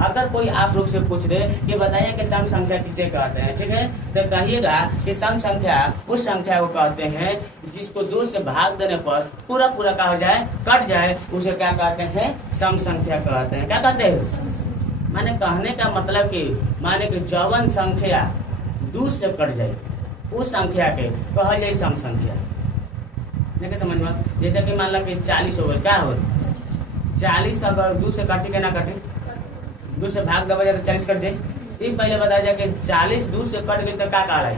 अगर कोई आप लोग से पूछ दे कि बताइए कि सम संख्या किसे कहते हैं, ठीक है, तो कहिएगा कि सम संख्या उस संख्या को कहते हैं जिसको 2 से भाग देने पर पूरा पूरा क्या हो जाए, कट जाए, उसे क्या कहते हैं, सम संख्या कहते हैं। क्या कहते हैं, माने कहने का मतलब कि माने कि जवन संख्या 2 से कट जाए उस संख्या के कहा जाए सम संख्या। नहीं समझ में, जैसे कि मान लो कि 40 हो गए, क्या हो 40 अगर 2 से कटे के ना कटे, 2 से भाग दबा जाए तो 40 कट जाए। ये पहले बताया जाए कि 40 2 से कट गई तो क्या कहा है,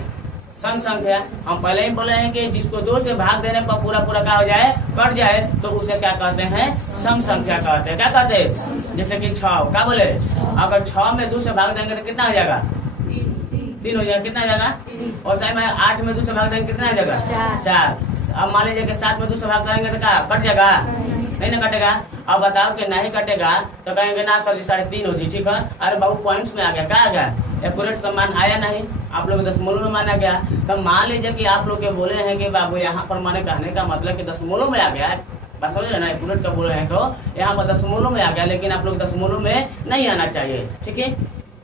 सम संख्या। हम पहले ही बोले हैं कि जिसको 2 से भाग देने पर पूरा पूरा क्या हो जाए, कट जाए, तो उसे क्या कहते हैं, सम संख्या कहते हैं। क्या कहते हैं, जैसे कि 6, क्या बोले, अगर 6 में 2 से भाग देंगे तो कितना हो जाएगा, 3 हो जाएगा, कितना हो जाएगा, और साइड में 8 में 2 से भाग देंगे कितना हो जाएगा, 4। अब मान लीजिए कि 7 में 2 से भाग करेंगे तो क्या कट जाएगा, नहीं ना कटेगा। अब बताओ कि नहीं कटेगा तो कहेंगे ना सर 3.5 हो जी, ठीक है। अरे बाबू पॉइंट्स में आ गया, क्या आ गया, एक्यूरेट का मान आया नहीं, आप लोग दशमलव में माना गया। तो मान लीजिए कि आप लोग के बोले हैं कि बाबू यहाँ पर माने कहने का मतलब कि दशमलव में आ गया, बस समझ ना, एक्यूरेट का बोले हैं तो यहाँ पर दशमलव में आ गया, लेकिन आप लोग दशमलव में नहीं आना चाहिए, ठीक है,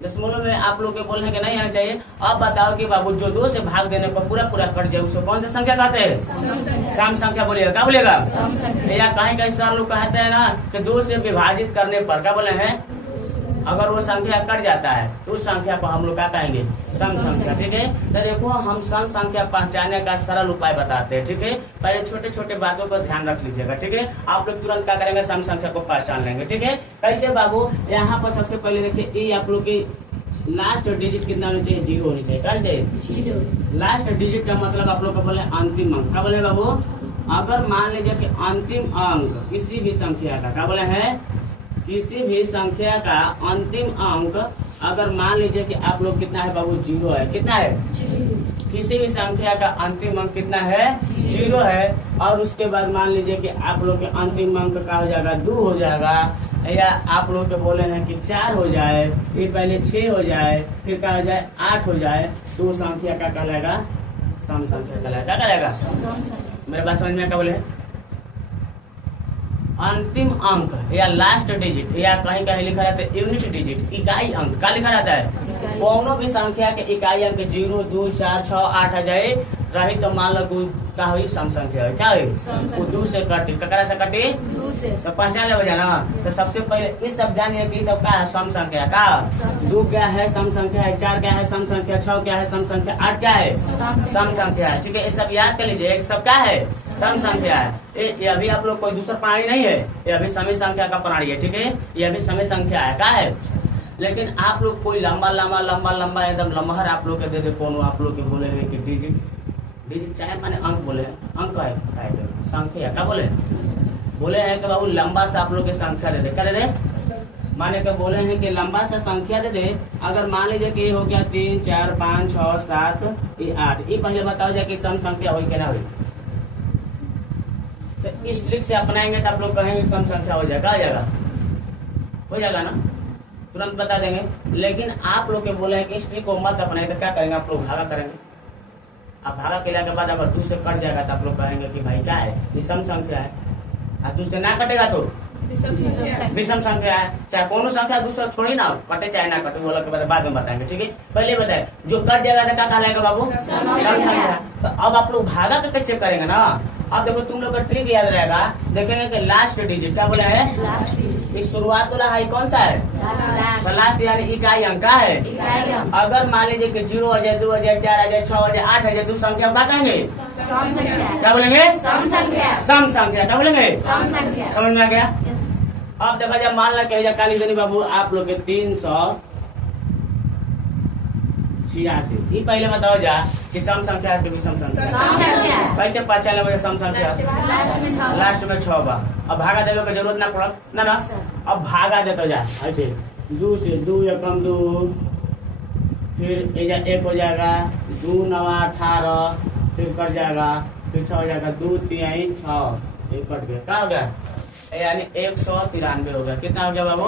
दशमलव में आप लोग के बोलने हैं कि नहीं आना चाहिए। अब बताओ कि बाबू जो 2 से भाग देने को पूरा पूरा कट जाए उसको कौन सा संख्या कहते हैं, सम संख्या बोलिएगा, क्या बोलेगा, या कहीं कहीं सर लोग कहते हैं ना कि 2 से विभाजित करने पर क्या बोले हैं, अगर वो संख्या कट जाता है तो उस संख्या को हम लोग क्या कहेंगे, सम संख्या, ठीक है। तो देखो हम सम संख्या पहचानने का सरल उपाय बताते हैं, ठीक है। पहले छोटे छोटे बातों पर ध्यान रख लीजिएगा, ठीक है। आप लोग तुरंत क्या करेंगे, सम संख्या को पहचान लेंगे, ठीक है। कैसे बाबू, यहाँ पर सबसे पहले देखिए ये आप लोग की लास्ट डिजिट कितना होनी चाहिए, 0 होनी चाहिए, क्या चाहिए, लास्ट डिजिट का मतलब आप लोग को बोले अंतिम अंक, क्या बोले बाबू, अगर मान लीजिए कि अंतिम अंक किसी भी संख्या का, क्या बोले हैं, किसी भी संख्या का अंतिम अंक अगर मान लीजिए कि आप लोग कितना है बाबू, 0 है, कितना है, किसी भी संख्या का अंतिम अंक कितना है, 0 है, और उसके बाद मान लीजिए कि आप लोग के अंतिम अंक का हो जाएगा 2 हो जाएगा, या आप लोग के बोले हैं कि 4 हो जाए, फिर पहले 6 हो जाए, फिर क्या हो जाए 8 हो जाए, तो वो संख्या का कहलाएगा, सम संख्या कहलाएगा, क्या कहलाएगा, मेरे बात समझ में क्या बोले, अंतिम अंक या लास्ट डिजिट, या कहीं कहीं लिखा जाता है यूनिट डिजिट, इकाई अंक, क्या लिखा जाता है, कोनो भी संख्या के इकाई अंक 0 2 4 6 8 आ जाए रही तो मान लो क्या हुई, सम संख्या है, क्या हुई, वो 2 से कटे, ककरा से कटे, 2 से, तो पहचान ले ना। तो सबसे पहले ये सब जानिए कि सब क्या है, सम संख्या, का 2 क्या है, सम संख्या है, 4 क्या है, सम संख्या, 6 क्या है, सम संख्या, 8 क्या है, सम संख्या है, ठीक है। ये सब याद कर लीजिए, एक सब क्या है, सम संख्या है। ये अभी आप लोग कोई दूसरा प्रणाली नहीं है, ये अभी समय संख्या का प्रणाली है, ठीक है, ये अभी समय संख्या है, क्या है। लेकिन आप लोग कोई लंबा लंबा लंबा लंबा एकदम लम्हर आप लोग के दे दे, कोनो आप लोग के बोले हैं कि डिजिट, डिजिट चाहे माने अंक बोले हैं, अंक है संख्या, क्या बोले हैं कि बाबू लंबा सा आप लोग के संख्या दे दे, क्या दे दे, माने के बोले हैं कि लंबा सा संख्या दे दे। अगर मान लीजिए कि हो गया 3 4 5 6 7 ये 8, ये पहले बताओ जाए कि सम संख्या हुई क्या ना हुई, तो इस ट्रिक से अपनाएंगे तो आप लोग कहेंगे सम संख्या हो जाएगा, हो जाएगा ना, तुरंत बता देंगे। लेकिन आप लोग के बोले हैं कि इस ट्रिक को मत अपनाएंगे तो क्या करेंगे, आप लोग भागा करेंगे। अब भागा केला के बाद अगर 2 से कट जाएगा तो आप लोग कहेंगे कि भाई क्या है, ये सम संख्या है, और 2 से ना कटेगा तो विषम संख्या है, चाहे कोनो संख्या दूसरा छोड़ी ना कटे चाहे ना कटे, बोला के बाद में बताएंगे, ठीक है। पहले बताए जो कट जाएगा तो क्या कहलाएगा बाबू, सम संख्या। तो अब आप लोग भागा करके चेक करेंगे ना। अब देखो तुम लोग का ट्रिक याद रहेगा, देखेंगे कि लास्ट डिजिट क्या बोला है, इस शुरुआत वाला हाई कौन सा है, तो लास्ट यानी इकाई अंक का है। अगर मान लीजिए कि 0 आ जाए, 2 आ जाए, 4 आ जाए, 6 आ जाए, 8 आ जाए, तो संख्या क्या कहेंगे, क्या बोलेंगे, सम संख्या, क्या बोलेंगे, समझ में आ गया। अब देखा जाए मान ला कह काली गनी बाबू आप लोग के 386, ये पहले बताओ जा कि सम संख्या है कि विषम संख्या, कैसे पहचान ले सम संख्या, लास्ट में 6 बा। अब भागा देवे की जरूरत ना पड़ा ना, अब भागा देते जा ऐसे 2 से 2 या कम 2, फिर 1 हो जाएगा, 2 9 18, फिर कट जाएगा, फिर 6 हो जाएगा, 2 3 6, ये कट गया, क्या हो गया यानी 193 हो गया। कितना हो गया बाबू?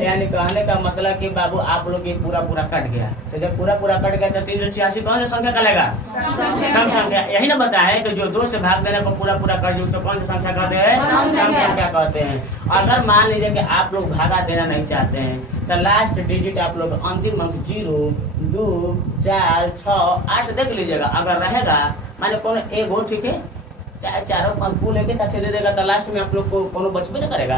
यानी कहने का मतलब कि बाबू आप लोग ये पूरा पूरा कट गया। तो जब पूरा पूरा कट गया तो 386 कौन सा संख्या का लेगा? सम संख्या। यही ना बताया है कि जो 2 से भाग देने पर पूरा पूरा कट जाए उसको कौन सा संख्या कहते हैं? सम संख्या कहते हैं। अगर मान लीजिए कि आप लोग भागा देना नहीं चाहते हैं तो लास्ट डिजिट आप लोग अंतिम अंक 0, 2, 4, 6, 8 देख लीजिएगा। अगर रहेगा माने कौन एक हो, ठीक है, चाहे चारों पंखू लेके साथ दे देगा तो लास्ट में आप लोग को कोनो बचबे ना करेगा।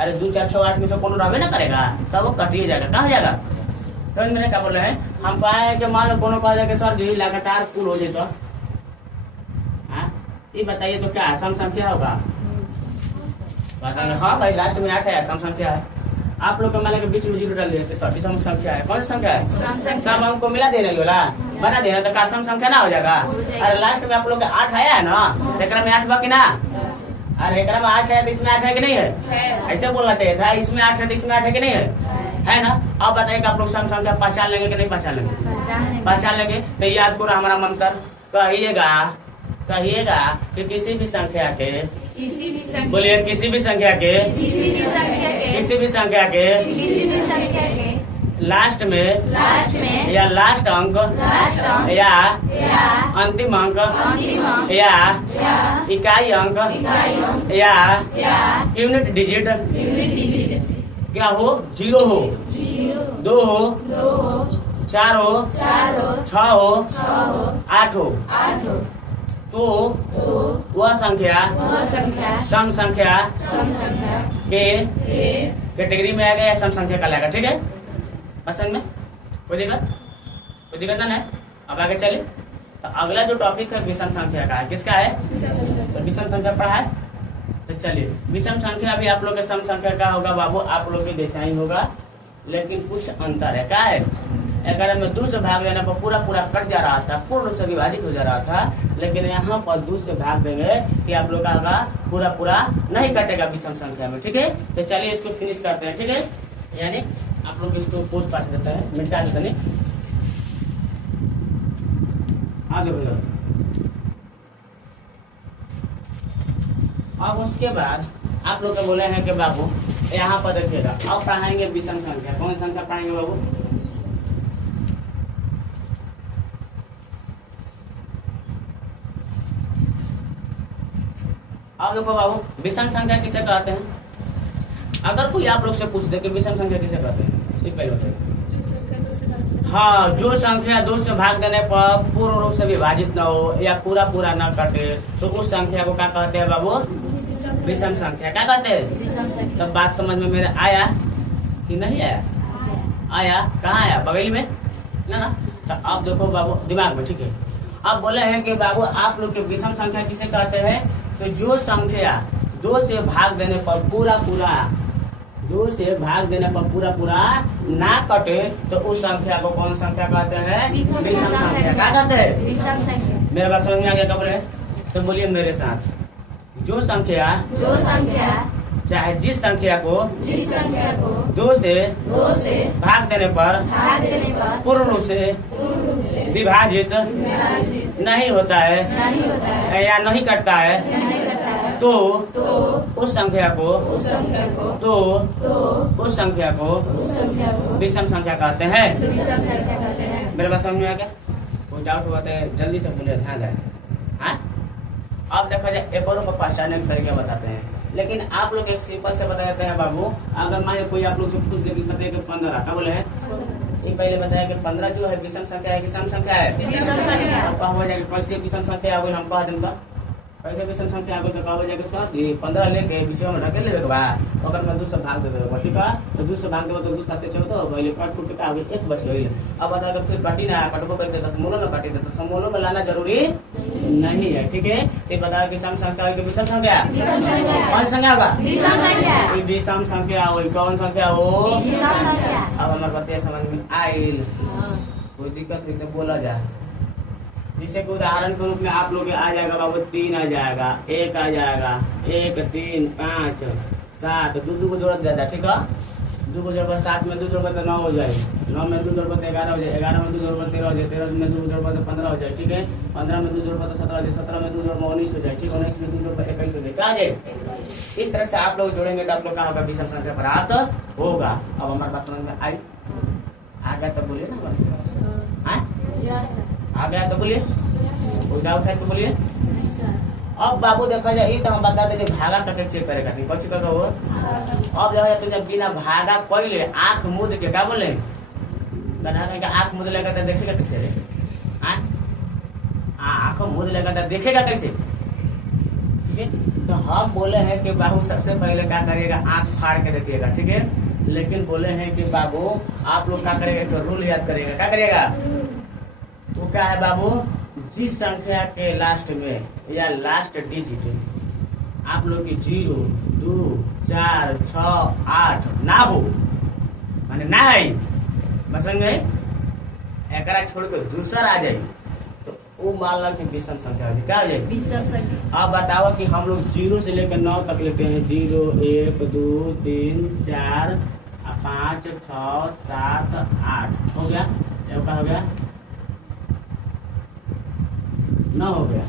अरे 2, 4, 6, 8 में से कोनो रहबे ना करेगा, तब वो कटिए जाएगा। कहा जाएगा? समझ में क्या बोल रहे हैं? हम कहा कि मान लो कोनो कहा जाएगा सर जी लगातार कुल हो जाए तो ये बताइए तो क्या सम संख्या होगा? बताएंगे हाँ भाई लास्ट में 8 है, सम संख्या है। आप लोग मान के बीच में 0 डाल दिए तो अभी सम संख्या है। कौन सी संख्या है? सब हमको मिला देने वाला बना देना तो का सम संख्या ना हो जाएगा। अरे लास्ट में आप लोग 8 आया है ना, एकरा में 8 बाकी ना। अरे एकरा में 8 है तो इसमें 8 है कि नहीं है? ऐसे बोलना चाहिए था, इसमें 8 है तो इसमें 8 है कि नहीं है ना? अब बताइए आप लोग सम संख्या पहचान लेंगे कि नहीं पहचान लेंगे? पहचान लेंगे। तो याद करो हमारा मंत्र, कहिएगा कि किसी भी संख्या के, बोलिए किसी भी संख्या के लास्ट में या लास्ट अंक या अंतिम अंक या इकाई अंक या यूनिट डिजिट क्या हो? 0 हो, 2 हो, 4 हो, 6 हो, 8 हो। तो वह संख्या सम संख्या के कैटेगरी में आएगा या सम संख्या का लाएगा। ठीक है, पसंद में कोई दिक्कत ना है। अब आगे चले तो अगला जो टॉपिक है विषम संख्या का है। किसका है? तो विषम संख्या पढ़ा है। तो चलिए विषम संख्या भी आप लोग के सम संख्या का होगा बाबू, आप लोग के जैसा ही होगा, लेकिन कुछ अंतर है। क्या है? 11 में 2 से भाग देने पर पूरा पूरा कट जा रहा था, पूर्ण रूप से विभाजित हो जा रहा था, लेकिन यहाँ पर 2 से भाग देंगे कि आप लोग का पूरा पूरा नहीं कटेगा विषम संख्या में। ठीक है, तो चलिए इसको फिनिश करते हैं। ठीक है, यानी आप लोग इसको पोस्ट पास देते हैं, मिटा देते नहीं आगे बढ़ो। अब उसके बाद आप लोग को बोले हैं कि बाबू यहाँ पर देखिएगा, अब पढ़ाएंगे विषम संख्या। कौन संख्या पढ़ाएंगे बाबू? अब देखो बाबू विषम संख्या किसे कहते हैं? अगर कोई आप लोग से पूछ दे कि विषम संख्या किसे कहते हैं, ठीक पहले बताइए। हाँ, जो संख्या 2 से भाग देने पर पूर्ण रूप से विभाजित न हो या पूरा पूरा न कटे तो उस संख्या को क्या कहते हैं बाबू? विषम संख्या। क्या कहते हैं? तब बात समझ में मेरे आया कि नहीं आया? आया। कहाँ आया? बगल में ना। तो अब देखो बाबू दिमाग में, ठीक है। अब बोले हैं कि बाबू आप लोग के विषम संख्या किसे कहते हैं? तो जो संख्या 2 से भाग देने पर पूरा पूरा ना कटे तो उस संख्या को कौन संख्या कहते हैं? विषम संख्या। क्या कहते हैं? मेरे बात समझ में आ गया? कब रहे तो बोलिए मेरे साथ, जो संख्या चाहे जिस संख्या को 2 से भाग देने पर पूर्ण रूप से विभाजित नहीं होता है या नहीं करता है तो उस संख्या को विषम संख्या कहते हैं। मेरे बात समझ में आ गया? कोई डाउट हुआ तो जल्दी से बोलिए, ध्यान दें। अब देखा जाए एक और पहचानने के तरीके बताते हैं, लेकिन आप लोग एक सिंपल से बता देते हैं बाबू। अगर मान कोई आप लोग से पूछ दे बताइए कि 15 क्या बोले हैं? ये पहले बताया कि 15 जो है विषम संख्या है कि सम संख्या है? अब कहा जाएगा कैसे विषम संख्या है, हम कह देंगे कैसे विषम संख्या आगे तो कहा जाएगा सर जी 15 लेके बीच में ढकेल लेबे के बा, ओकर में 2 से भाग दे देबे। ठीक है, तो 2 से भाग देबे तो 2 साथे चलो तो पहले कट फुट के आगे 1 बच गई। अब बता दो फिर कटी ना कटबो करते तो समूलों में काटी दे तो समूलों में लाना जरूरी नहीं है। ठीक है, ये बताओ कि सम संख्या है कि विषम संख्या? कौन संख्या होगा? विषम संख्या हो। कौन संख्या हो? अब हमारे बातें समझ में आयल, कोई दिक्कत है तो बोला जाए। जैसे कि उदाहरण के रूप में आप लोग आ जाएगा बाबू 3 आ जाएगा, 1 आ जाएगा, 1 3 5 7 2 को जोड़ देता। ठीक है, 2 को जोड़ 7 में 2 जोड़ तो 9 हो जाए, 9 में 2 जोड़ 11 हो जाए, 11 में 2 जोड़ 13 हो जाए, 13 में 2 जोड़ 15 हो जाए, ठीक है। 15 में 2 जोड़ 17 हो जाए, 17 में 2 जोड़ 19 हो जाए, ठीक है। 19 में 2 जोड़ 21 हो जाए, क्या आ जाए। इस तरह से आप लोग जोड़ेंगे तो आप लोग क्या होगा, विषम संख्या प्राप्त होगा। अब हमारे बात समझ में आई, आ गया तो बोलिए ना, आ गया तो बोलिए, कोई डाउट है तो बोलिए। अब बाबू देखा जाए, ये तो हम बता देंगे भागा करके चेक करेगा, नहीं कौन चुका हो। अब देखा जाए तुझे बिना भागा पहले आंख मूंद के क्या बोले, गधा करके आंख मूंद लेगा तो देखेगा कैसे रे, आंख मूंद लेगा तो देखेगा कैसे। तो हम बोले हैं कि बाबू सबसे पहले क्या करिएगा, आंख फाड़ के देखिएगा, ठीक है। लेकिन बोले हैं कि बाबू आप लोग क्या करेगा, तो रूल याद करिएगा, क्या करिएगा। वो क्या है बाबू, जिस संख्या के लास्ट में या लास्ट डिजिट आप लोग की 0, 2, 4, 6, 8 ना हो, माने ना आई, बस एक छोड़ के दूसरा आ जाए तो वो मान लो कि विषम संख्या हो, क्या हो जाए, विषम संख्या। अब बताओ कि हम लोग 0 से लेकर 9 तक लेते हैं, 0, 1, 2, 3, 4, 5, 6, 7, 8 हो गया, क्या हो गया, 9 हो गया।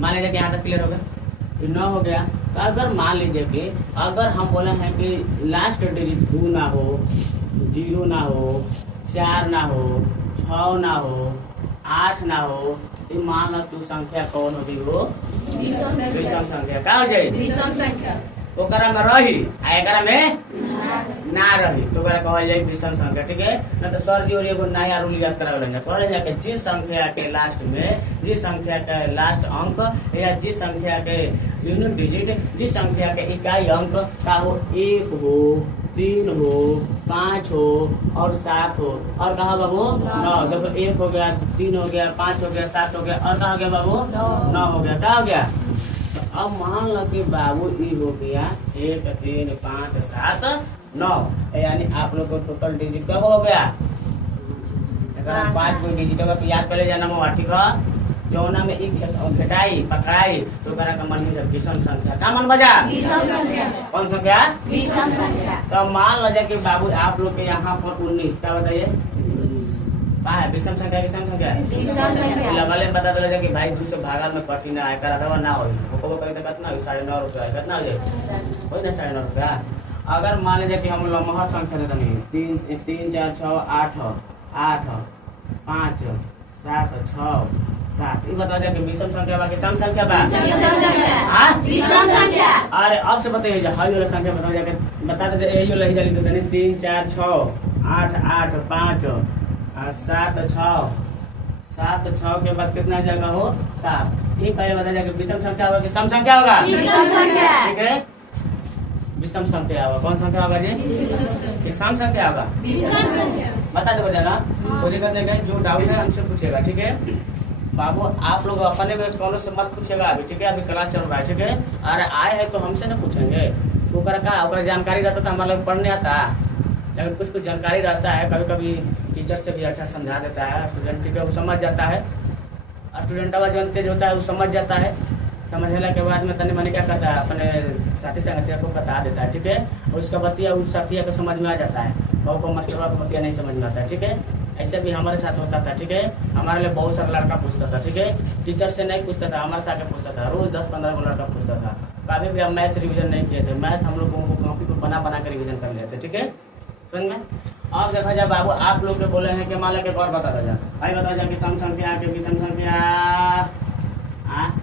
मान लीजिए कि यहाँ तक क्लियर हो गया, 9 हो गया। तो अगर मान लीजिए कि अगर हम बोले हैं कि लास्ट डिजिट 2 ना हो, 0 ना हो, 4 ना हो, 6 ना हो, 8 ना हो, तो मान लो तू संख्या कौन होगी, वो विषम संख्या क्या हो जाए, विषम संख्या। ओकरा में रही एकरा में ना रही तो ओकरा कहल जाए विषम संख्या, ठीक है ना। तो सर जी और एगो नया रूल याद करावेंगे, कहल जाए कि जिस संख्या के लास्ट में, जिस संख्या के लास्ट अंक या जिस संख्या के यूनिट डिजिट, जिस संख्या के इकाई अंक का हो 1 हो, 3 हो, 5 हो और 7 हो, और कहा बाबू 9। देखो 1 हो गया, 3 हो गया, 5 हो गया, 7 हो गया, और कहा गया बाबू 9 हो गया, क्या हो गया। अब मान लो कि बाबू ई हो गया 1, 3, 5, 7, 9, यानी आप लोग को टोटल डिजिट कब हो गया, 5 गो डिजिट होगा तो याद कर ले जाना मोबाइल, ठीक है। जौना में एक घटाई पकड़ाई तो ओकरा का मन है विषम संख्या, का मन बजा, विषम संख्या। कौन संख्या, विषम संख्या। तो मान लो कि बाबू आप लोग के यहाँ पर 19 क्या बताइए, विषम संख्या, विषम संख्या लगल बता दो कि भाई 2 से भागल में कठिन है, कर अथवा ना हो कितना 9.5 रुपया, कितना हो जाए, कोई ना 9.5 रुपया। अगर मान लीजिए कि हम लमहर संख्या देते नहीं, 3, 4, 6, 8, 5, 7, 6, 7, ये बता कि विषम संख्या बा कि सम संख्या बा, विषम संख्या। अरे अब से बताइए हई वाला संख्या बता दे, यही वाला ही जल्दी देते 3, 4, 6, 8, 8, 5, 7, 6 के बाद कितना जगह हो 7। ये पहले बता जाएगा विषम संख्या होगा कि सम संख्या होगा, विषम संख्या, ठीक है। विषम संख्या होगा, कौन संख्या होगा जी, विषम संख्या होगा, विषम संख्या। बता दो जरा, कोशिश करने का जो डाउट है हमसे पूछेगा, ठीक है बाबू। आप लोग अपने कौन से मत पूछेगा अभी, ठीक है, अभी क्लास चल रहा है, ठीक है। अरे आए हैं तो हमसे ना पूछेंगे, तो जानकारी रहता तो हमारा लोग पढ़ने आता, लेकिन कुछ जानकारी रहता है, कभी कभी टीचर से भी अच्छा समझा देता है स्टूडेंट, ठीक है, वो समझ जाता है। स्टूडेंट आवाज जो तेज होता है वो समझ जाता है, समझने के बाद में तनी मनी क्या करता है अपने साथी संगतिया को बता देता है, ठीक है। और उसका बतिया उस साथिया को समझ में आ जाता है, और को मास्टर को बतिया नहीं समझ में आता है, ठीक है। ऐसे भी हमारे साथ होता था, ठीक है। हमारे लिए बहुत सारा लड़का पूछता था, ठीक है। टीचर से नहीं पूछता था, हमारे साथ पूछता था, रोज 10-15 को लड़का पूछता था। कभी भी हम मैथ रिविजन नहीं किए थे, मैथ हम लोग को कॉपी पर बना के रिविजन कर लेते, ठीक है, समझ में। अब देखा जाए बाबू आप लोग के बोले हैं कि मान के और बता दो भाई, बता जाए कि सम संख्या के विषम संख्या,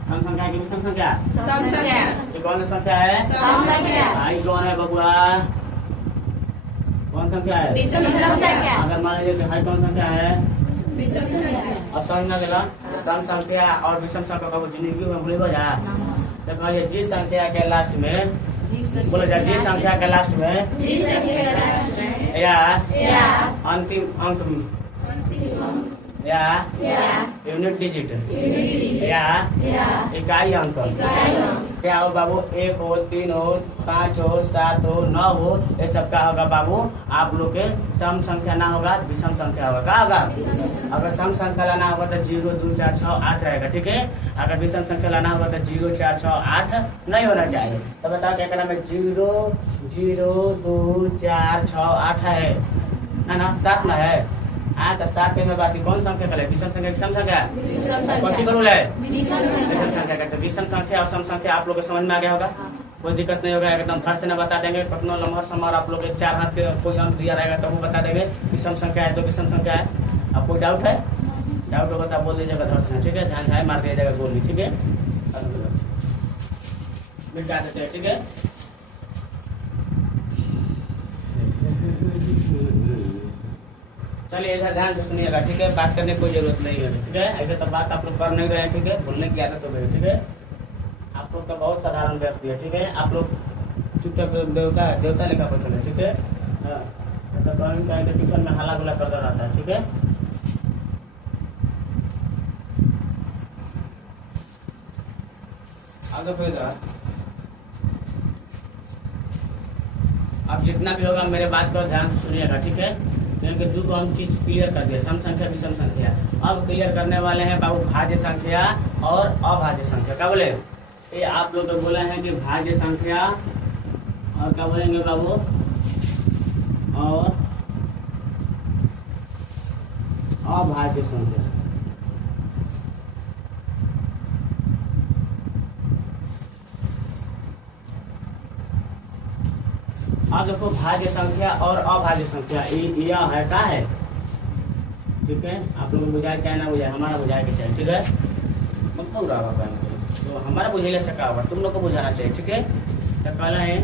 सम संख्या की विषम संख्या, सम संख्या ये कौन संख्या है, सम संख्या। भाई कौन है बबुआ, कौन संख्या है, विषम संख्या। अगर मान लीजिए कि भाई कौन संख्या है, विषम संख्या। अब समझ में गया सम संख्या और विषम संख्या का जिंदगी में भूल जा। देखो ये जिस संख्या के लास्ट में बोलो जा, जिस संख्या के लास्ट में या अंतिम अंक या यूनिट डिजिट या इकाई अंक। क्या हो बाबू? 1 हो, 3 हो, 5 हो, 7 हो, 9 हो, ये सब का होगा बाबू आप लोग के सम संख्या ना होगा, विषम संख्या होगा। क्या होगा? अगर सम संख्या लाना होगा तो 0 2 4 6 8 रहेगा, ठीक है। अगर विषम संख्या लाना होगा तो 0 4 6 8 नहीं होना चाहिए। तो बताओ क्या करना है? 0 0 2 4 6 8 है ना, 7 ना है। हाँ तो 7 में बात कौन संख्या करे? विषम संख्या, विषम संख्या कौन सी करूँ है? विषम संख्या करते। विषम संख्या और सम संख्या आप लोग को समझ में आ गया होगा, कोई दिक्कत नहीं होगा। एकदम फर्स्ट से न बता देंगे, कितना लम्हा समार आप लोग के 4 हाथ के कोई अंक दिया रहेगा तो वो बता देंगे विषम संख्या है तो विषम संख्या है। अब कोई डाउट है? डाउट होगा तो बोल दीजिएगा धड़ से, ठीक है। ध्यान से मार दिया जाएगा गोली, ठीक है। मिटा देते हैं, ठीक है। चलिए इधर ध्यान से सुनिएगा, ठीक है। बात करने की कोई जरूरत नहीं है, ठीक है। ऐसे तो बात आप लोग कर नहीं रहे हैं, ठीक है। भूलने की आदत हो गई, ठीक है। आप लोग का बहुत साधारण व्यक्ति है, ठीक है। आप लोग चुपचाप देवता लिखा बैठे हैं, ठीक है। तो कहीं ट्यूशन में हल्ला गुला करता रहता है, ठीक है। आगे कोई अब जितना भी होगा मेरे बात को ध्यान से सुनिएगा, ठीक है। क्योंकि दो को हम चीज क्लियर कर दिया, सम संख्या विषम संख्या। अब क्लियर करने वाले हैं बाबू भाज्य संख्या और अभाज्य संख्या। क्या बोले? ये आप लोग बोले हैं कि भाज्य संख्या और क्या बोलेंगे बाबू? और अभाज्य संख्या। अब देखो भाज्य संख्या और अभाज्य संख्या यह है क्या है, ठीक है। आप लोग बुझाए चाहे ना बुझाए, हमारा बुझाए के चाहिए, ठीक है। मतलब रहा तो हमारा बुझेले से क्या होगा, तुम लोग को बुझाना चाहिए, ठीक है। तो कहना है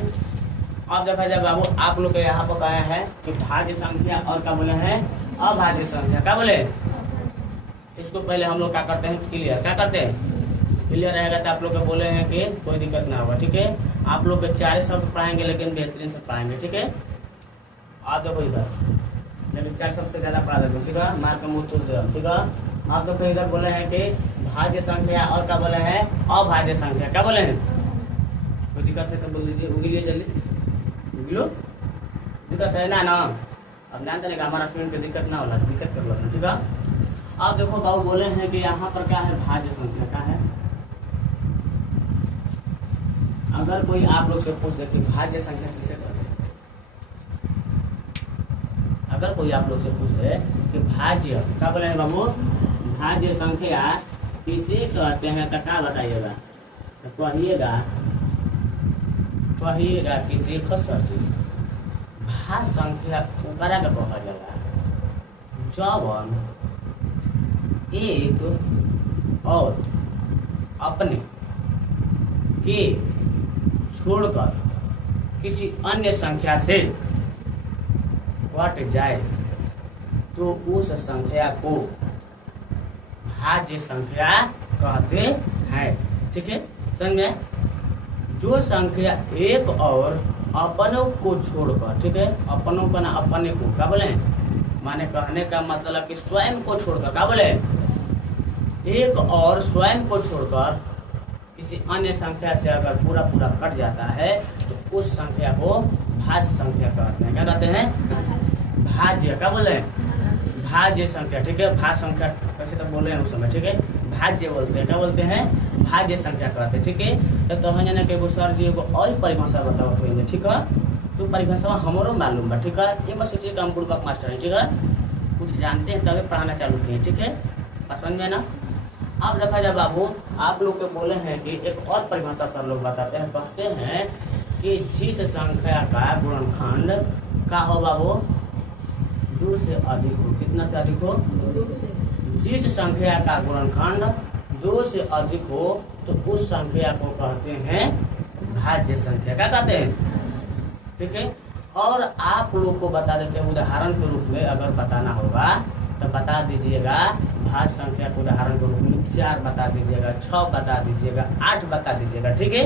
अब देखा जाए बाबू आप लोग के यहाँ पर आया है कि भाज्य संख्या और क्या बोले हैं? अभाज्य संख्या। क्या बोले? इसको पहले हम लोग क्या करते हैं? क्लियर। क्या करते हैं? क्लियर रहेगा तो आप लोग को बोले हैं कि कोई दिक्कत ना होगा, ठीक है। आप लोग 4 शब्द पढ़ाएंगे लेकिन बेहतरीन से पढ़ाएंगे, ठीक है। आप देखो इधर, लेकिन 4 शब्द से ज्यादा पढ़ा देते, ठीक है। मार का मुंह तोड़ दे, ठीक है। आप देखो इधर बोले हैं कि भाज्य संख्या और क्या बोले हैं? अभाज्य संख्या। क्या बोले हैं? कोई दिक्कत है तो बोल दीजिए, उगलिए जल्दी उगलो। दिक्कत है ना? अब ध्यान देने का हमारा स्टूडेंट को दिक्कत ना होला, दिक्कत कर लो, ठीक है। आप देखो बाबू बोले हैं कि यहाँ पर क्या है? भाज्य संख्या। क्या है? अगर कोई आप लोग से पूछ दे कि भाज्य संख्या किसे कहते हैं, अगर कोई आप लोग से पूछ दे कि भाज्य, क्या बोले हैं बाबू? भाज्य संख्या किसे कहते हैं तो क्या बताइएगा? तो कहिएगा कि देखो सर जी, भाज्य संख्या ओकरा का कहल जाला जवन एक और अपने के छोड़कर किसी अन्य संख्या से घट जाए तो उस संख्या को भाज्य संख्या कहते हैं, ठीक है। समझ में? जो संख्या एक और अपनों को छोड़कर, ठीक है, अपनों का ना अपने को, क्या बोले? माने कहने का मतलब कि स्वयं को छोड़कर, क्या बोले? एक और स्वयं को छोड़कर किसी अन्य संख्या से अगर पूरा पूरा कट जाता है तो उस संख्या को भाज्य संख्या कहते हैं। क्या कहते हैं? भाज्य। क्या बोले? भाज्य संख्या, ठीक है। भाज्य संख्या वैसे तो बोले हैं उस समय, ठीक है। भाज्य बोलते हैं। क्या बोलते हैं? भाज्य संख्या कहते हैं, ठीक है। तो जाने के सर जी को और परिभाषा बताओ तो, ठीक है। तो परिभाषा हमारो मालूम बा, ठीक है। ये मत सोचिए कि हम पूर्वक मास्टर है, ठीक है। कुछ जानते हैं तभी पढ़ाना चालू किए, ठीक है। समझ में ना? अब देखा जाए बाबू आप लोग को बोले हैं कि एक और परिभाषा सर लोग बताते हैं, कहते हैं कि जिस संख्या का गुणनखंड का हो बाबू 2 से अधिक हो। कितना से अधिक हो? 2 से। जिस संख्या का गुणनखंड 2 से अधिक हो तो उस संख्या को कहते हैं भाज्य संख्या। क्या कहते हैं? ठीक है। और आप लोग को बता देते हैं उदाहरण के रूप में, अगर बताना होगा तो बता दीजिएगा। भाज्य संख्या को उदाहरण के रूप में 4 बता दीजिएगा, 6 बता दीजिएगा, 8 बता दीजिएगा, ठीक है।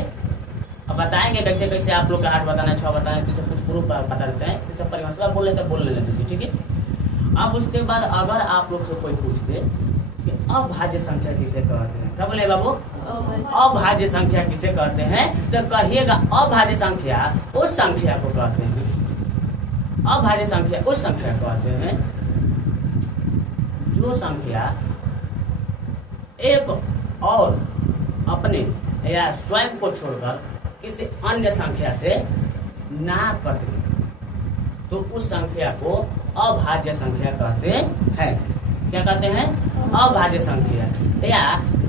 अब बताएंगे कैसे कैसे आप लोग का 8 बताना है, 6 बताना है, तो कुछ प्रूफ बता देते हैं। जैसे परिभाषा बोल लेते बोल लेते, ठीक है। अब उसके बाद अगर आप लोग से कोई पूछते कि अभाज्य संख्या किसे कहते हैं, क्या बोले बाबू? अभाज्य संख्या किसे कहते हैं, तो कहिएगा अभाज्य संख्या उस संख्या को कहते हैं, अभाज्य संख्या उस संख्या को कहते हैं जो संख्या एक और अपने या स्वयं को छोड़कर किसी अन्य संख्या से ना कटे, तो उस संख्या को अभाज्य संख्या कहते हैं। क्या कहते हैं? अभाज्य संख्या। या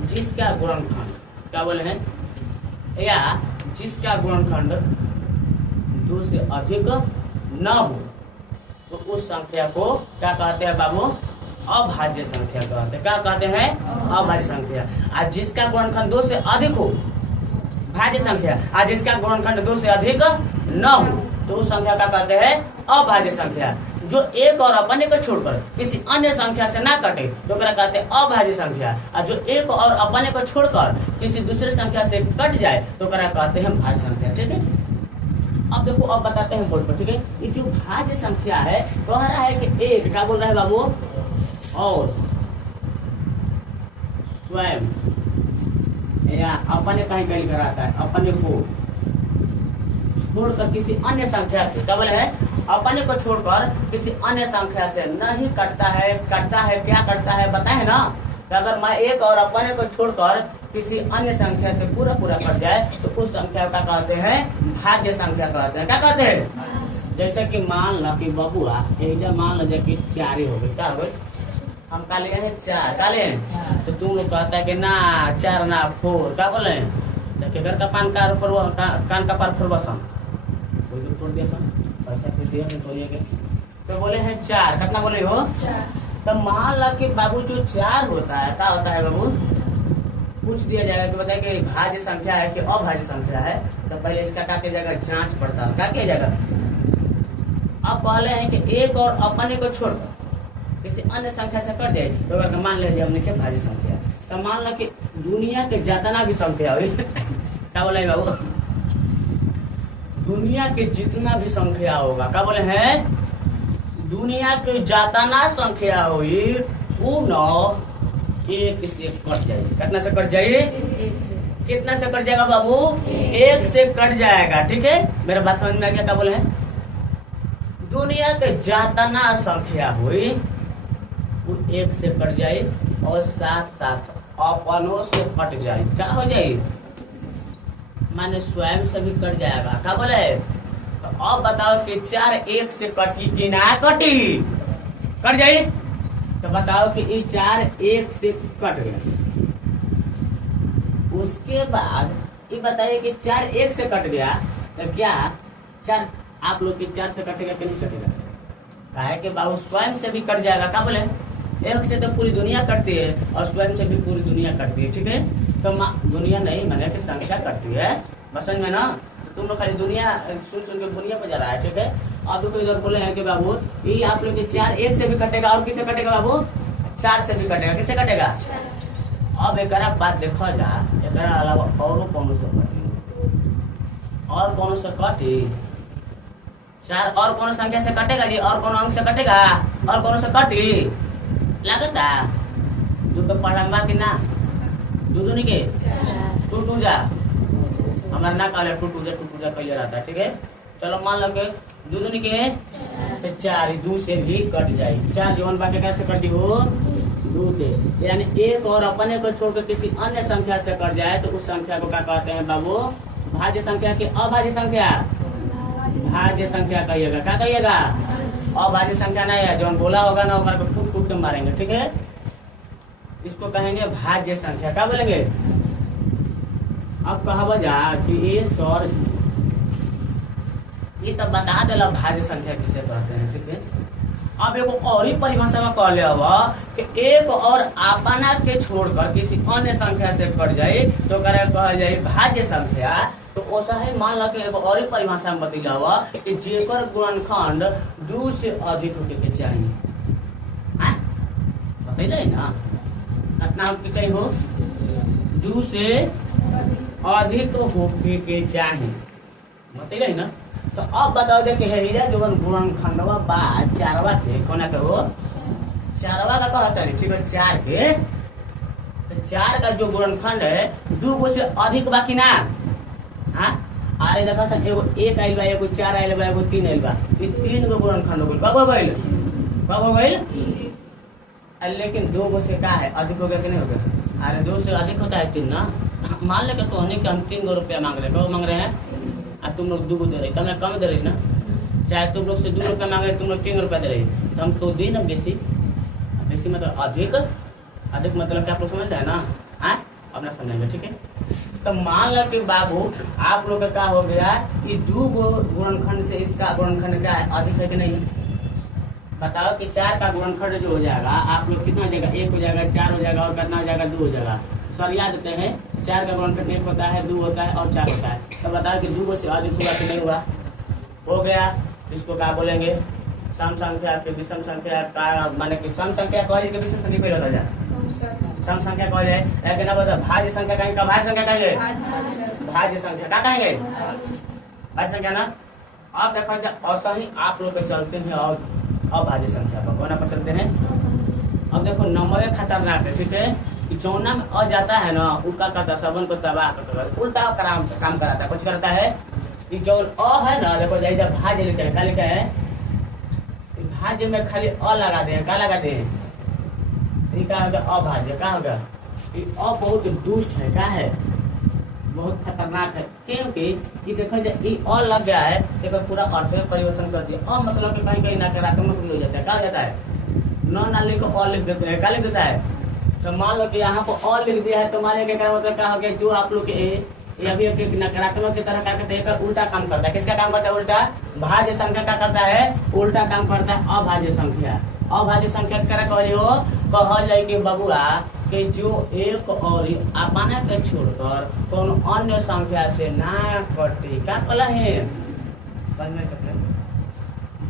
जिसका गुणनखंड, क्या बोले हैं, या जिसका गुणनखंड 2 से अधिक न हो, तो उस संख्या को क्या कहते हैं बाबू? अभाज्य संख्या कहते हैं। क्या कहते हैं? अभाज्य संख्या। आज जिसका गुणनखंड 2 से अधिक हो, भाज्य संख्या, आज जिसका गुणनखंड 2 से अधिक न हो, तो उस संख्या का कहते हैं अभाज्य संख्या। जो एक और अपने को छोड़कर किसी अन्य संख्या से ना कटे, तो कहते हैं अभाज्य संख्या। और जो एक और अपने को छोड़कर किसी दूसरे संख्या से कट जाए, तो कहते हैं भाज्य संख्या। ठीक है, अब देखो, अब बताते हैं बोर्ड पर। ठीक है, ये जो भाज्य संख्या है, कह रहा है कि एक, क्या बोल रहा है बाबू? और स्वयं या अपने कहीं कहीं कराता है, अपने को छोड़कर किसी अन्य संख्या से, क्या बोले है? अपने को छोड़कर किसी अन्य संख्या से नहीं कटता है। कटता है, क्या करता है बताए ना? तो अगर मैं एक और अपने को छोड़कर किसी अन्य संख्या से पूरा कट जाए, तो उस संख्या का कहते हैं भाज्य संख्या कहते हैं। क्या कहते हैं? जैसे कि मान लो कि बबुआ मान लो कि 4 ही हो गए, क्या हो गए? हम काले हैं 4, काले हैं, तो तुम लोग कहता है कि ना 4 ना 4, क्या बोले? देखिए घर का कान का पार फोड़बसन, कोई भी फोड़ दिया, पैसा फिर दिया तोड़िए, तो बोले हैं 4। कितना बोले हो? 4। तो मान लो कि बाबू जो 4 होता है, क्या होता है बाबू? पूछ दिया जाएगा कि बताए कि भाज्य संख्या है कि अभाज्य संख्या है, तो पहले इसका क्या किया जाएगा? जांच पड़ताल। क्या किया जाएगा? अब पहले है कि एक और अपने को छोड़कर किसी अन्य संख्या से कट जाए, तो मान लीजिए हमने क्या भाज्य संख्या। तो मान लो कि दुनिया के जितना भी संख्या हुई, क्या बोले बाबू? दुनिया के जितना भी संख्या होगा, क्या बोले हैं? दुनिया के जितना संख्या हुई, वो 1 से कट जाएगी। कितना से कट जाएगी? कितना से कट जाएगा बाबू? 1 से कट जाएगा। ठीक है, मेरा बात समझ में आ गया? क्या बोले हैं? दुनिया के जितना संख्या हुई वो 1 से कट जाए और साथ साथ अपनों से कट जाए। क्या हो जाए? माने स्वयं से भी कट जाएगा। क्या बोले? तो अब बताओ कि 4 1 से कटी कि ना कटी? कट जाए। तो बताओ कि ये 4 1 से कट गया। उसके बाद ये बताइए कि 4 1 से कट गया, तो क्या 4 आप लोग के 4 से कटेगा कि नहीं कटेगा? काहे कि बाबू स्वयं से भी कट जाएगा। क्या बोले? 1 से तो पूरी दुनिया कटती है और स्वयं से भी पूरी दुनिया कटती है। ठीक है, तो दुनिया नहीं माने कि संख्या कटती है, बस में ना? तो तुम लोग खाली दुनिया सुन के दुनिया पे जा रहा है। ठीक है, अब देखो इधर बोले हैं कि बाबू ये आप लोग के 4 1 से भी कटेगा और किसे कटेगा बाबू? 4 से भी कटेगा। किसे कटेगा? अब एक बात देखा जा, एक अलावा और कौन से कटी? और कौन से कटी? 4 और कौन संख्या से कटेगा जी? और कौन अंक से कटेगा? और कौन से कटी? लगता दू के पढ़ा कि ना? दू नहीं के टूटू जा, हमारा ना कहले टूटू जा कहिए रहता है। ठीक है, चलो मान लो के दू नहीं के 4 2 से भी कट जाए। 4 जीवन बाकी कैसे कटी हो? 2 से। यानी एक और अपने को छोड़कर किसी अन्य संख्या से कट जाए, तो उस संख्या को क्या कहते हैं बाबू? भाज्य संख्या की अभाज्य संख्या? भाज्य संख्या कहिएगा। क्या कहिएगा? अभाज्य संख्या नहीं है, जो बोला होगा ना वो टूट टूट के मारेंगे। ठीक है, इसको कहेंगे भाज्य संख्या। क्या बोलेंगे? अब कहा जा कि ये सौर, ये तो बता देला भाज्य संख्या किसे कहते हैं। ठीक है, अब एगो और ही परिभाषा में कह ले कि एक और अपना के छोड़कर किसी अन्य संख्या से कट जाए, तो कहा जाए भाज्य संख्या। तो ऐसा है, मान लो कि एगो और ही परिभाषा में बतला हुआ कि जेकर गुणनखंड 2 से अधिक होके के चाहिए। बतैले ना कितना होके चाहिए हो? 2 से अधिक होके के चाहिए, बतैले ना? तो अब बताओ दे कि है जो गुणनखंडवा बा 4 के कोना के हो चारवा का कहता है ठीक है, चार के तो चार का जो गुणनखंड है दो गो से अधिक बाकी ना। हाँ अरे देखा था एगो एक आइल बा, एगो चार आइल बा, एगो तीन आइल बा, ये तीन गो गुणनखंड हो गइल। कब हो गइल? कब हो गइल? लेकिन दो गो से का है अधिक हो गया कि नहीं हो गया? अरे दो से अधिक होता है तीन ना। मान ले तो होने के हम 3 गो रुपया मांग रहे हैं, कब मांग रहे हैं? और तुम लोग 2 गो दे रहे, तो मैं कम दे रही ना। चाहे तुम लोग से 2 रुपया मांग रहे, तुम लोग 3 रुपया दे रही, तो हम तो दी ना बेसी। बेसी मतलब अधिक, अधिक मतलब क्या आप लोग समझते हैं ना? हाँ अपना समझेंगे ठीक है। तो मान लो कि बाबू आप लोग का क्या हो गया कि 2 गो गुणनखंड से इसका गुणनखंड क्या है, अधिक है कि नहीं? बताओ कि 4 का गुणनखंड जो हो जाएगा आप लोग कितना हो जाएगा? 1 हो जाएगा, 4 हो जाएगा और कितना हो जाएगा? 2 हो जाएगा। सर याद देते हैं 4 का गुणनखंड 1 होता है, 2 होता है और 4 होता है। तो बताओ कि 2 से अधिक हुआ कि नहीं हुआ? हो गया। इसको क्या बोलेंगे? सम संख्या के विषम संख्या का माने कि सम संख्या कहे के विषम संख्या पहले हो जाए। सम संख्या कहे जाए, लेकिन अब भाज्य संख्या कहेंगे, का भाज्य संख्या कहेंगे? भाज्य संख्या क्या कहेंगे? भाज्य संख्या ना। अब देखा जाए ऐसा ही आप लोग के चलते हैं और अभाज्य संख्या पर कौन पर चलते हैं। अब देखो नंबर खतरनाक है ठीक है कि चौना में अ जाता है ना, वो क्या करता है? सबन को तबाह करता है, उल्टा काम कराता है। कुछ करता है कि जो अ है ना, देखो जब भाज्य लिखे है, क्या लिखा है? भाज्य में खाली अ लगा दे, क्या लगा दे? क्या होगा? अभाज्य। क्या होगा? ये अ बहुत दुष्ट है, क्या है? बहुत खतरनाक है, क्योंकि ये देखो जब ये अ लग गया है तो पूरा अर्थ में परिवर्तन कर दिया। अ मतलब कि कहीं कहीं नकारात्मक भी हो जाता है। क्या हो जाता है? न ना लिख अ लिख देते हैं, क्या लिख देता है? तो मान लो कि यहाँ पर अ लिख दिया है तो माने क्या मतलब क्या हो गया? जो आप लोग के अभी नकारात्मक की तरह क्या करते हैं? उल्टा काम करता है। किसका काम करता है? उल्टा। भाज्य संख्या क्या करता है? उल्टा काम करता है अभाज्य संख्या। अभाज्य संख्या क्या कहल जाए कि बबुआ कि जो एक और अपना के छोड़कर कौन अन्य संख्या से ना कटे। क्या कहला है?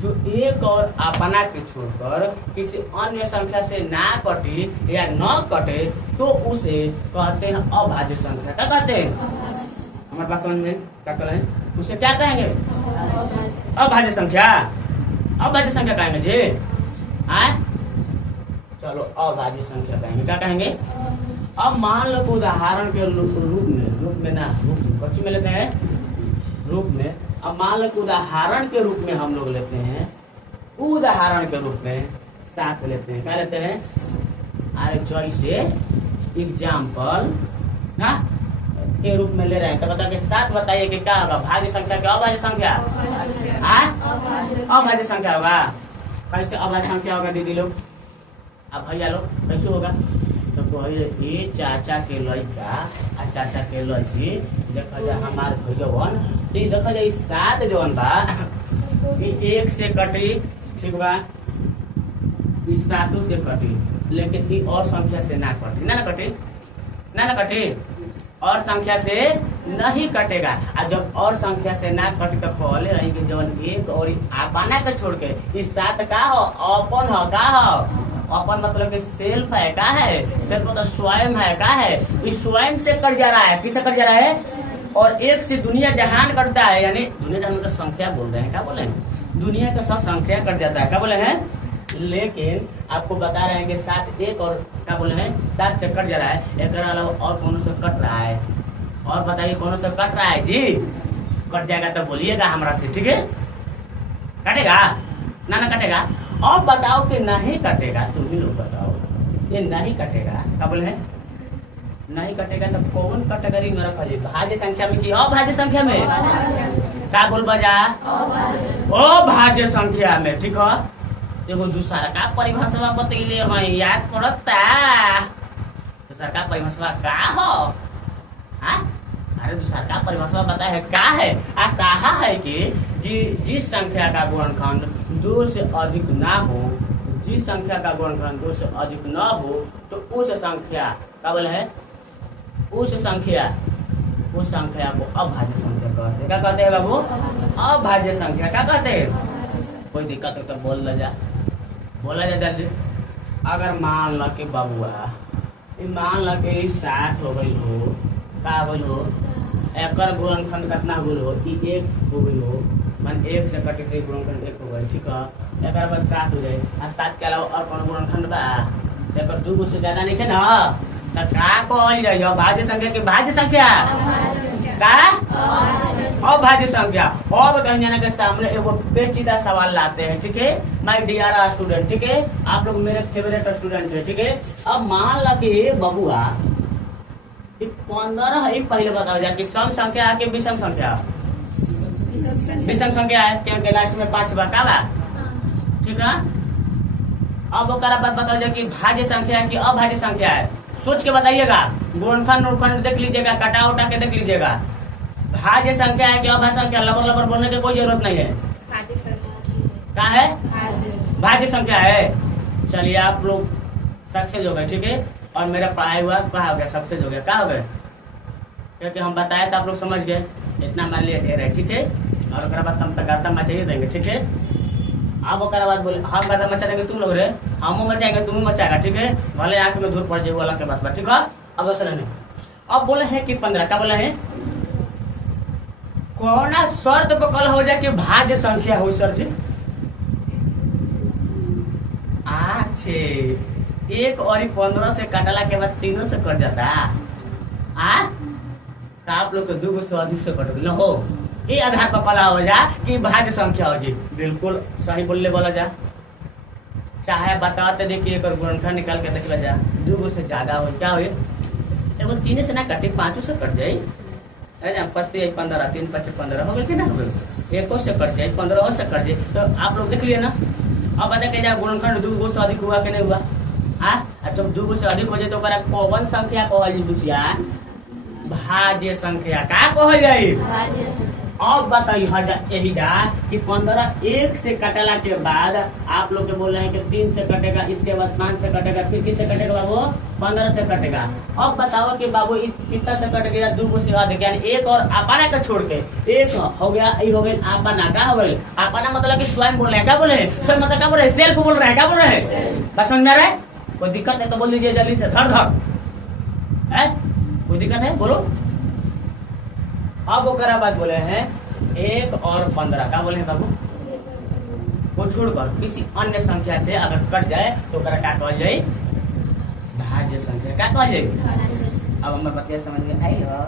जो एक और अपना के छोड़कर किसी अन्य संख्या से ना कटे या न कटे तो उसे कहते हैं अभाज्य संख्या। क्या कहते हैं? हमारे पास समझ में क्या कहला है? उसे क्या कहेंगे? अभाज्य संख्या। अभाज्य संख्या कहेंगे जी। आए चलो अभाज्य संख्या कहेंगे। क्या कहेंगे? अब मान लो उदाहरण के रूप में ना, रूप में लेते हैं रूप में। अब मान लो उदाहरण के रूप में हम लोग लेते हैं, उदाहरण के रूप में 7 लेते हैं। क्या लेते हैं? अरे जैसे एग्जाम्पल ना के रूप में ले रहे हैं तो बता के 7 बताइए कि क्या होगा? भाज्य संख्या क्या? अभाज्य संख्या। अभाज्य संख्या होगा। कैसे अभाज्य संख्या होगा दीदी लोग? अब भैया लोग कैसे होगा? तो ये चाचा के लड़का और चाचा के लड़की देखा जाए हमारे भैयावन, तो देखा जाए 7 जवन बा 1 से कटी ठीक बा, 7 से कटी, लेकिन ये और संख्या से ना कटी। ना कटी, ना कटी, और संख्या से नहीं कटेगा। और जब और संख्या से ना कटे तो पहले रहेंगे जवन 1 और अपना के छोड़ के इस 7 का हो अपन हो। का हो? अपन मतलब कि सेल्फ है। का है? सेल्फ मतलब स्वयं है। का है? इस स्वयं से कट जा रहा है। किससे कट जा रहा है? और 1 से दुनिया जहान कटता है, यानी दुनिया जहान मतलब संख्या बोल रहे हैं। क्या बोले हैं? दुनिया का सब संख्या कट जाता है। क्या बोले हैं? लेकिन आपको बता रहे हैं कि 7 1 और क्या बोले हैं? 7 से कट जा रहा है। एक अलावा और कौन से कट रहा है? और बताइए कौन से कट रहा है जी? कट जाएगा तो बोलिएगा हमरा से, ठीक है? कटेगा ना? ना कटेगा। अब बताओ कि नहीं कटेगा, तुम ही लोग बताओ। ये नहीं कटेगा, क्या बोले हैं? नहीं कटेगा तो कौन कैटेगरी में रखा जाए? भाज्य संख्या में कि अभाज्य संख्या में? क्या बोल बजा? अभाज्य संख्या में। ठीक है, एगो दूसरा का परिभाषा बतैले हैं, याद पड़ता? दूसरा का परिभाषा का हो? अरे दूसरा का परिभाषा बता है क्या है? कहा है कि जिस संख्या का गुणनखंड 2 से अधिक ना हो, जिस संख्या का गुणनखंड 2 से अधिक ना हो तो उस संख्या क्या बोले है? उस संख्या को अभाज्य संख्या कहते हैं। क्या कहते हैं बाबू? अभाज्य संख्या। क्या कहते हैं? कोई दिक्कत हो तो बोला जा जल्दी। अगर मान लो कि बबुआ मान लो कि 7 हो गई हो, का बोल हो एकर गुणनखंड कितना हो गई हो? 1 हो गई हो, मान 1 से कटे तो गुणनखंड 1 हो गई। ठीक है, एक बाद 7 हो जाए। आ 7 के अलावा और कौन गुणनखंड बा? एकर 2 गो से ज्यादा नहीं है ना, तो का कहल जाए? भाज्य संख्या की भाज्य संख्या का अभाज्य संख्या। अब कहने के सामने एगो पेचीदा सवाल लाते हैं, ठीक है माय डियर स्टूडेंट, ठीक है आप लोग मेरे फेवरेट स्टूडेंट है, ठीक है। अब मान ला कि बबुआ 15 एक पहले बताओ जाए कि सम संख्या है कि विषम संख्या? विषम संख्या है क्योंकि लास्ट में 5 बका बा, ठीक है। अब ओकरा बाद बताओ जाए कि भाज्य संख्या है कि अभाज्य संख्या है? सोच के बताइएगा, गुणनखंड उठखंड देख लीजिएगा, कटा उटा के देख लीजिएगा। भाज्य संख्या है कि अभाज्य संख्या? लबर लबर बोलने की कोई जरूरत नहीं है। क्या है? भाज्य संख्या है। चलिए आप लोग सक्सेस हो गए, ठीक है। और मेरा पढ़ाई हुआ क्या हो गया? सक्सेस हो गया। क्या हो गए? क्योंकि हम बताए तो आप लोग समझ गए, इतना हमारे लिए ढेर है, ठीक है। और उसके बाद हम गर्दा मचाइए देंगे, ठीक है। अब उसके बाद बोले हम गर्दा मचा देंगे, तुम लोग रे हम मचाएंगे, तुम मचाएगा, ठीक है। भले आंख में धूल पड़ जाए वाला के बात, ठीक है। अब असल नहीं, अब बोले है कि 15 का बोले है कौन शर्त पर कल हो जाए कि भाज्य संख्या हो सर जी? अच्छे 1 और 15 से काटला के बाद 3 से कट जाता तो आप लोग को 2 से अधिक से कट गया हो। ये आधार पर कला हो जा कि भाज्य संख्या हो जी। बिल्कुल सही बोलने वाला जा। चाहे बताते देखिए एक गुणनखंड निकाल के देख जा, 2 से ज्यादा हो क्या हो? एगो 3 से ना कटे 5 से कट जाये। 5 3 15 3 5 15 हो गए कि ना हो गए? 1 से कट जाये, 15 से कट जाये, तो आप लोग देख लिए ना। अब बता के जा गुणनखंड 2 से अधिक हुआ कि नहीं हुआ? जब 2 से अधिक हो जाए तो कौन संख्या कहल बुझिया? भाज्य संख्या। का कहल जाए? अब बताइए यही जा कि 15 1 से कटला के बाद आप लोग के बोल रहे हैं कि 3 से कटेगा, इसके बाद 5 से कटेगा, फिर किससे कटेगा बाबू? 15 से कटेगा। अब बताओ कि बाबू कितना से कट गया? 2 से अधिक, यानी 1 और अपना का छोड़ के 1 हो गया, ये हो गया अपना। का हो गया अपना? मतलब कि स्वयं बोल रहे हैं। क्या बोले? स्वयं मतलब क्या बोल रहे हैं? सेल्फ बोल रहे हैं। क्या बोल रहे हैं? बस समझ में आ रहा है? कोई दिक्कत है तो बोल दीजिए जल्दी से, धड़ धड़ है। कोई दिक्कत है बोलो। अब ओकरा बात बोले हैं 1 और 15 का बोले हैं बाबू? वो छोड़कर किसी अन्य संख्या से अगर कट जाए तो ओकरा क्या कहल जाए? भाज्य संख्या। क्या कहल जाए? अब हमारे बात समझ में आई हो?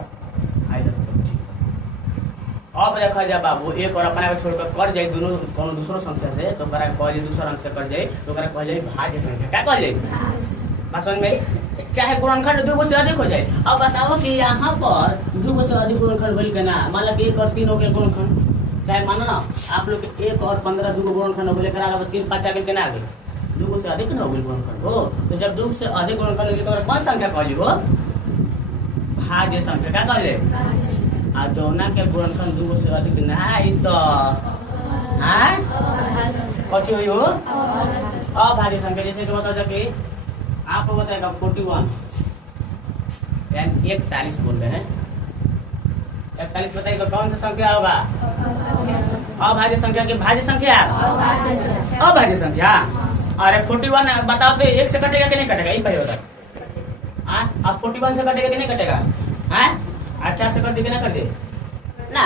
अब देखा जाए बाबू 1 और अपना छोड़कर कट जाए दोनों कोनो दूसरो संख्या से तो ओकरा कहल जाए, दूसरा अंक से कट जाए तो ओकरा कहल जाए भाज्य संख्या। क्या कहल जाए? समझ में? चाहे गुणनखंड 2 से अधिक हो जाए। अब बताओ कि यहाँ पर 2 से अधिक गुणनखंड बोल के ना, मान लो 1 और 3 हो गए गुणनखंड, चाहे मानो ना आप लोग 1 और 15 2 गुणनखंड हो गए, 3 5 आगे के ना आगे 2 से अधिक ना हो गए गुणनखंड हो। तो जब 2 से अधिक गुणनखंड हो तो कौन संख्या कहली हो? भाज्य संख्या। क्या कहले? आ जौना के गुणनखंड 2 से अधिक ना तो कथी हुई हो? अभाज्य संख्या। जैसे कि बताओ जाके आपको बताएगा 41 यानी 41 बोल रहे हैं। 41 बताइएगा कौन सा संख्या होगा? अभाज्य संख्या की भाज्य संख्या? अभाज्य संख्या। अरे 41 बताओ तो 1 से कटेगा कि नहीं कटेगा? ये पहले बता। अब 41 से कटेगा कि नहीं कटेगा? अच्छा से कर दे कि ना कर दे ना?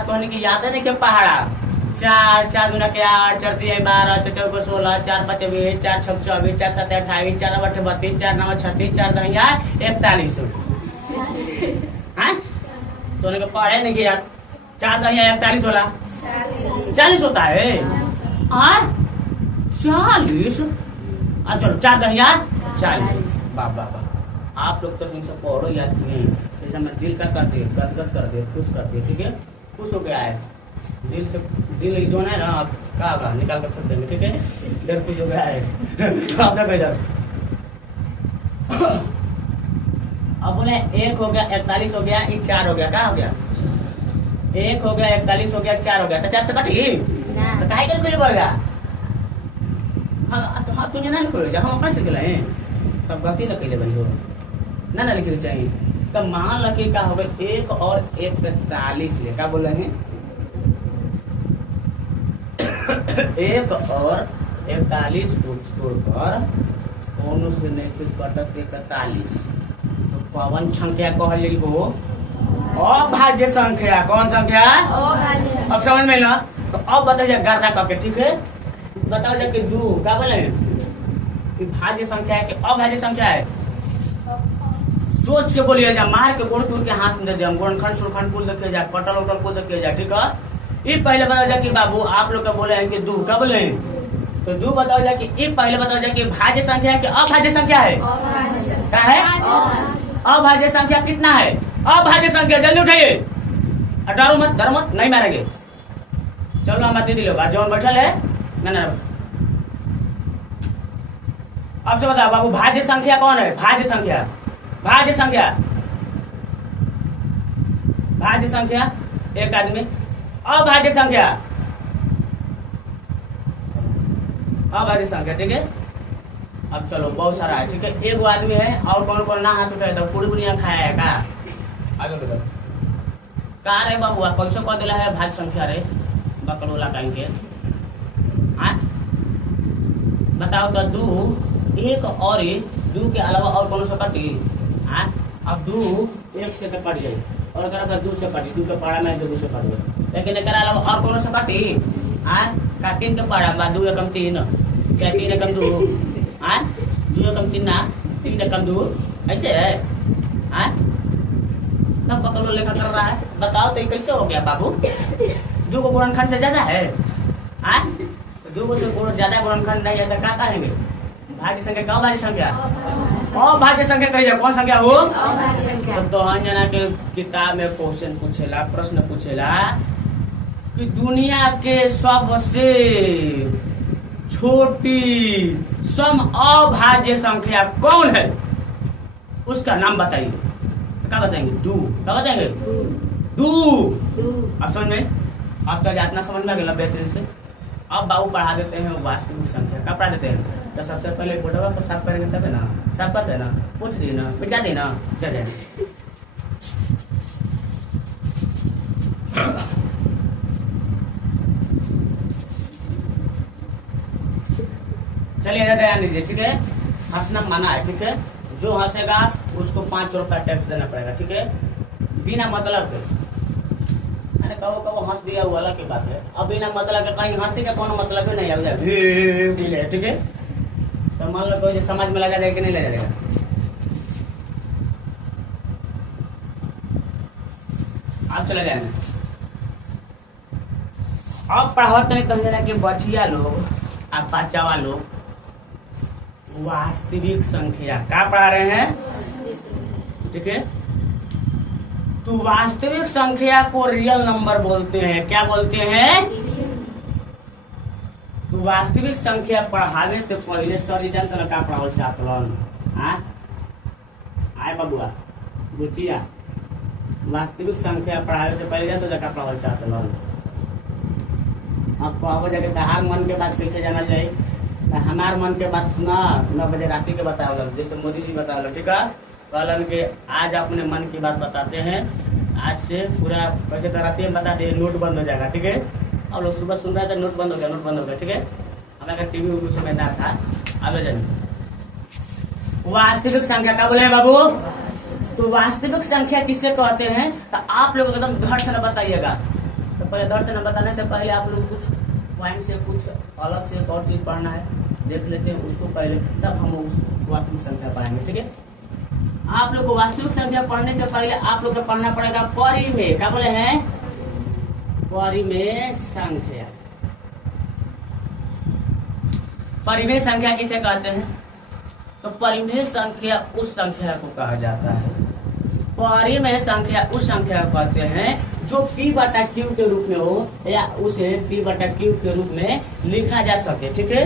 तो की याद है नहीं क्या? पहाड़ा 4 4 गुना के 8 4 3 12 4 4 16 4 5 20 4 6 24 4 7 28 4 8 32 4 9 36 4 10 41। तो पढ़े नहीं किया? 4 10 41 होला 40 होता है। 40? चलो 4 10 40। बाबा आप लोग तो इनसे पढ़ो याद नहीं, जैसे मैं दिल का कर दे, गदगद कर दे, खुश कर दे, ठीक है। खुश हो गया है दिल से, दिल जो है ना आप का निकाल कर फेंक देंगे, ठीक है। दिल खुश हो गया है अब बोले 1 हो गया 41 हो गया, 4 हो गया। क्या हो गया? 1 हो गया 41 हो गया 4 हो गया, तो 4 से कटी तो काहे के लिखे पड़ेगा? हाँ तुझे ना लिखे, हम अपना से लिखे तब गलती न कैले बनी हो ना लिखे चाहिए। तब मान लो कि क्या हो गया 1 और 41 ले। क्या बोल रहे हैं? 1 और 41 को छोड़कर दोनों से नहीं कटक 41 तो कौन संख्या कहली हो? अभाज्य संख्या। कौन संख्या? अब समझ में ना? तो अब बताइए गर्दा करके, ठीक है। बताओ जाके दू क्या बोले भाज्य संख्या है कि अभाज्य संख्या है? सोच के बोलिए जा, मार के गोड़ तोड़ के हाथ में दे दिया, गुणनखंड सुरखंड कुल देखे जा, कटल उटल कुल देखे जा, ठीक है। ये पहले बताओ जा कि बाबू आप लोग का बोले हैं कि दू क्या बोले हैं, तो दू बताओ जा कि ये पहले बताओ जा कि भाज्य संख्या है कि अभाज्य संख्या है? क्या है? अभाज्य संख्या कितना है? अभाज्य संख्या, जल्दी उठाइए, डरो मत, डरो मत, नहीं मारेंगे। चलो हम दीदी लोग जौन बैठल है ना। अब से बताओ बाबू भाज्य संख्या कौन है? भाज्य संख्या, भाज्य संख्या, भाज्य संख्या एक आदमी, अभाज्य संख्या, अभाज्य संख्या, ठीक है। अब चलो बहुत सारा है, ठीक है। एक आदमी है और कौन कौन ना हाथ उठाए तो पूरी दुनिया खाया है का? आगे बताओ का रे बाबू कैसे कह दिला है भाज्य संख्या रे बकरोला कहीं के? बताओ तो दू एक और दू के अलावा और कौन सा कटी? अब दू एक से तो कट जाये और अगर दू से कटी, दू के पारा में दू से कट गए, लेकिन एक अलावा और कौन सा कटी? का तीन के पारा बा, दू एकम तीन, क्या तीन एकम दू, दू एकम तीन ना, तीन एकम दू, ऐसे है। तब बकरोला लेखा कर रहा है, बताओ तो कैसे हो गया बाबू? दू को गुणनखंड से ज्यादा है? दू को से ज्यादा गुणनखंड नहीं है तो क्या कहेंगे? भाज्य संख्या कौन? भाज्य संख्या, अभाज्य संख्या कहिए कौन संख्या हो? तो जना के किताब में क्वेश्चन पूछेला, प्रश्न पूछेला कि दुनिया के सबसे छोटी सम अभाज्य संख्या कौन है, उसका नाम बताइए। तो क्या बताएंगे? दू। क्या बताएंगे? दू। अब समझ में, अब तो इतना समझ में गया बेहतरीन से। अब बाबू पढ़ा देते हैं वास्तविक संख्या। क्या पढ़ा देते हैं? तो सबसे पहले बोर्डवा को साफ करेंगे तब ना, साफ कर देना, पूछ देना, मिटा देना, चलिए चलिए ध्यान दीजिए, ठीक है। हंसना माना है, ठीक है। जो हंसेगा उसको 5 रुपया टैक्स देना पड़ेगा, ठीक है, बिना मतलब के। कहो कहो हंस दिया वो अलग की बात है, अब बिना मतलब के कहीं हंसी का कोनो मतलब ही नहीं है, ठीक है। तो मान लो कोई समाज में लगा जाएगा कि नहीं लगा जाएगा? आप चले जाएंगे। अब पढ़ावत नहीं कह देना कि बचिया लोग आप बच्चावा लोग वास्तविक संख्या क्या पढ़ा रहे हैं, ठीक है। तो वास्तविक संख्या को रियल नंबर बोलते हैं। क्या बोलते हैं? तो वास्तविक संख्या पढ़ाने से पहले सर जी जानते ना क्या पढ़ाओ चाहतलन? आए बबुआ बुचिया, वास्तविक संख्या पढ़ाने से पहले जानते क्या पढ़ाओ चाहतलन? अब कहो जाके तहार मन के बात कैसे जाना जाए? हमार मन के बात ना 9 बजे रात के बताओ, जैसे मोदी जी बताओ, ठीक है। कहलन के आज अपने मन की बात बताते हैं, आज से पूरा कैसे रात में बताते हैं, नोट बंद हो जाएगा, ठीक है। और लोग सुबह सुन रहे थे नोट बंद हो गया, नोट बंद हो गया, ठीक है। हमारे टीवी उस समय ना था। आगे जाइए। वास्तविक संख्या क्या बोले बाबू? तो वास्तविक संख्या किसे कहते हैं? तो आप लोग एकदम धड़ से न बताइएगा। तो पहले धड़ से न बताने से पहले आप लोग कुछ पॉइंट से कुछ अलग से एक और चीज पढ़ना है, देख लेते हैं उसको पहले, तब हम वास्तविक संख्या पढ़ेंगे, ठीक है। आप लोग को वास्तविक संख्या पढ़ने से पहले आप लोग को पढ़ना पड़ेगा परिमेय। क्या बोले हैं? परिमेय संख्या। परिमेय संख्या किसे कहते हैं? तो परिमेय संख्या उस संख्या को कहा जाता है, परिमेय संख्या उस संख्या को कहते हैं जो P/Q के रूप में हो या उसे P/Q के रूप में लिखा जा सके, ठीक है।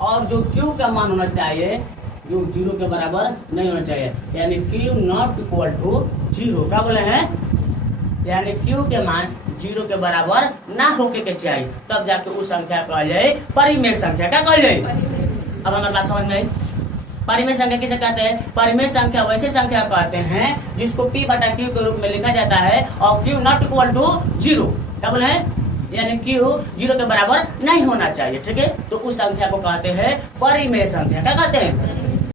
और जो Q का मान होना चाहिए जो 0 के बराबर नहीं होना चाहिए, यानी Q नॉट इक्वल टू 0। क्या बोले हैं? यानी Q के मान 0 के बराबर ना होके के चाहिए, तब जाके उस संख्या कहा जाए परिमेय संख्या। क्या कहा जाए? अब हमारे बात समझ में आई। परिमेय संख्या किसे कहते हैं? परिमेय संख्या वैसे संख्या कहते हैं जिसको P/Q के रूप में लिखा जाता है और Q नॉट इक्वल टू 0। क्या बोले हैं? यानी Q 0 के बराबर नहीं होना चाहिए, ठीक है। तो उस संख्या को कहते हैं परिमेय संख्या। क्या कहते हैं?